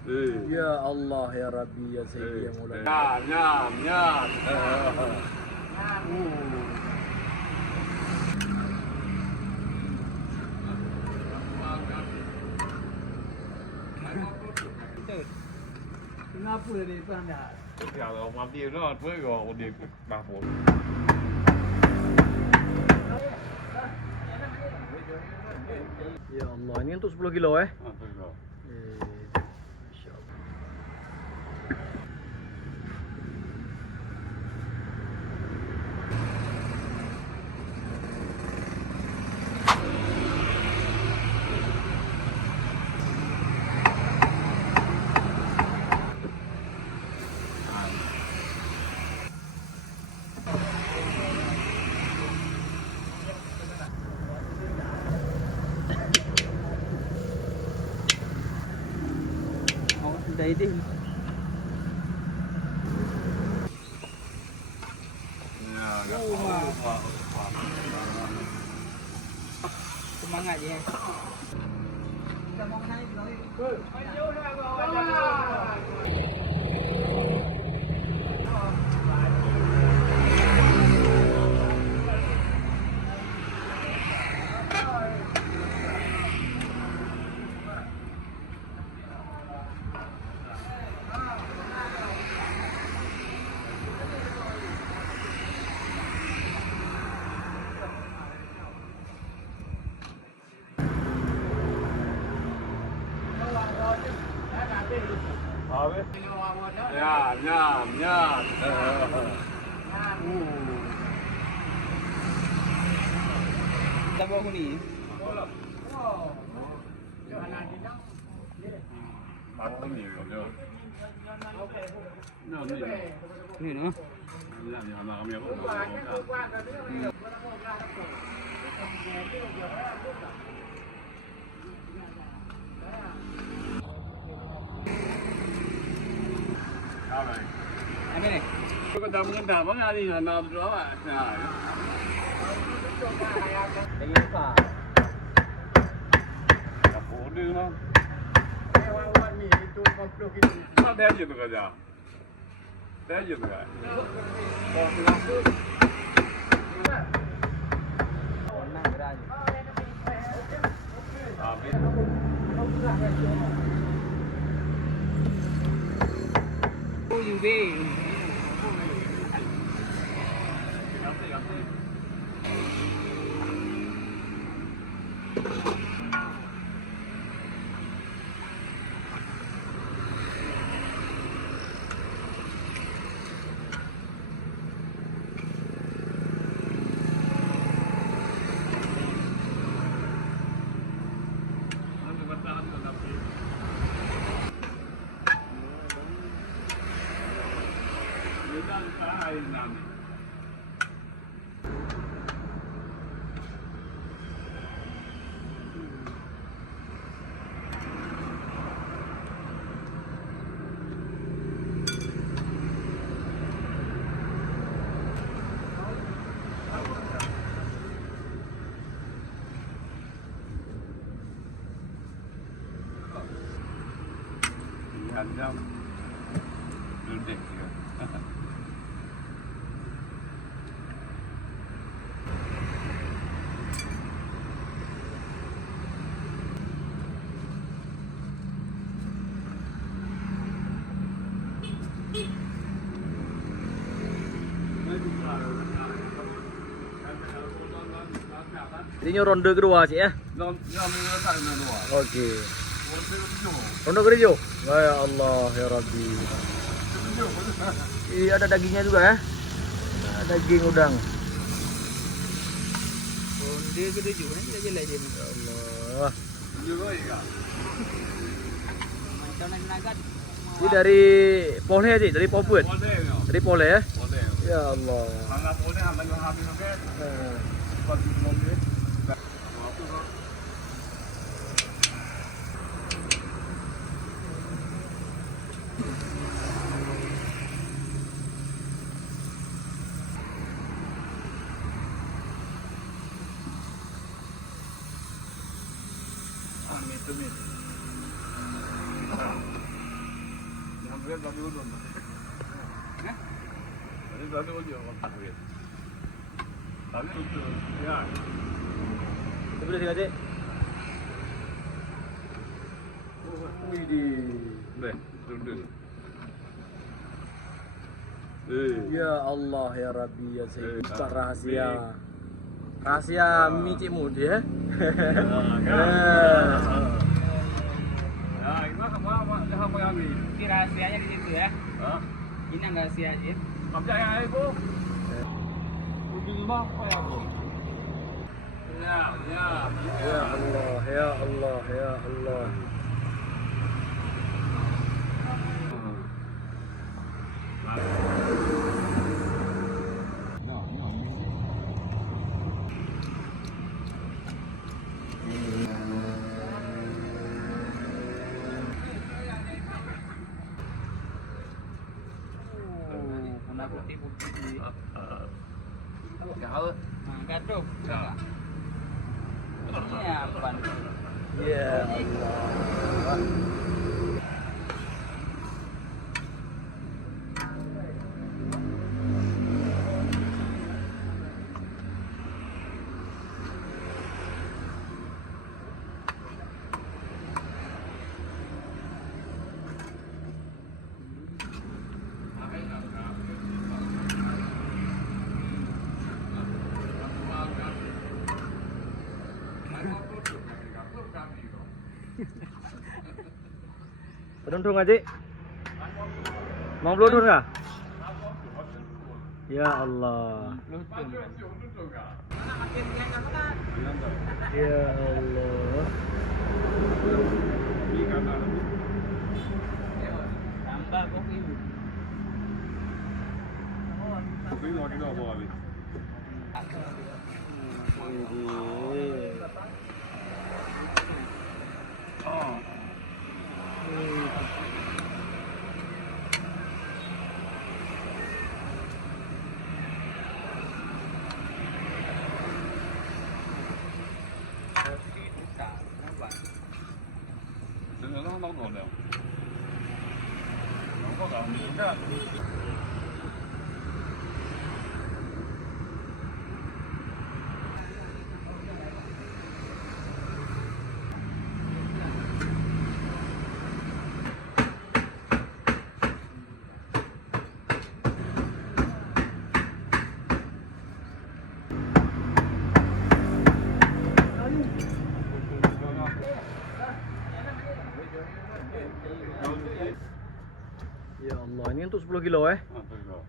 Ya Allah ya Rabbi ya Sayyidi ya Maulana. Nyam, nyam. Kenapa dia pernah dah? Ya Allah, mati nó với rồi điệp bà phụ. Ya Allah, ini untuk 10 kilo Rồi. InsyaAllah. Sudah ini. Semangat je. Kita mau naik Abi. Nyam, nyam, nyam. Tambah aku ni. Bắt nhiều rồi. Nó nhiều. Ni nữa. Làm gì mà nhiều quá. Sao này? Apa ni? Cái đầm bắn ra đi là nào đó à. Lagi besar. Gặp phụ đưa không? Nó đeo gì được rồi giờ? Đeo gì được rồi? Warna gerah je. À, biết. UV. Người ta khá hay làm gì? Hành không? Đường đẹp kìa. Ini ronde kedua cik ya. Okey. Ronde kedua. Ya Allah ya Rabbi. Ini ada dagingnya juga ya. Daging udang. Ronde kedua ni kita jelai dia. Ya Allah. Ini dari Polhe cik, dari Poput. Dari Polhe ya. Ya Allah. Dia dah diurut. Dia dah diurut orang tu. Tapi tu ya. Kita boleh tengok cik. Wih di. Deh, duduk. Ya Allah ya Rabbi ya Sayyid. Buka rahasia. Rahasia mi Cik Mudi Ya, ini apa yang ni? Ini rahasianya di situ ya. Ah, Ini yang rahasianya. macam yang aku. Udah rumah apa ya aku? Ya. Ya Allah ya Allah ya Allah. Kena putih-putih. Kau. Nah, gaduh. Ya. Ini apa? Ya Allah. Penuntung aja. Mau peluntur nggak? Ya Allah. Ya Allah. Tambah kok ibu. Ini apa lagi? Widih. Dengan orang tahu dah. Nampak tak? Bukan. Ya Allah, ini untuk 10 kilo eh. Ah, betul.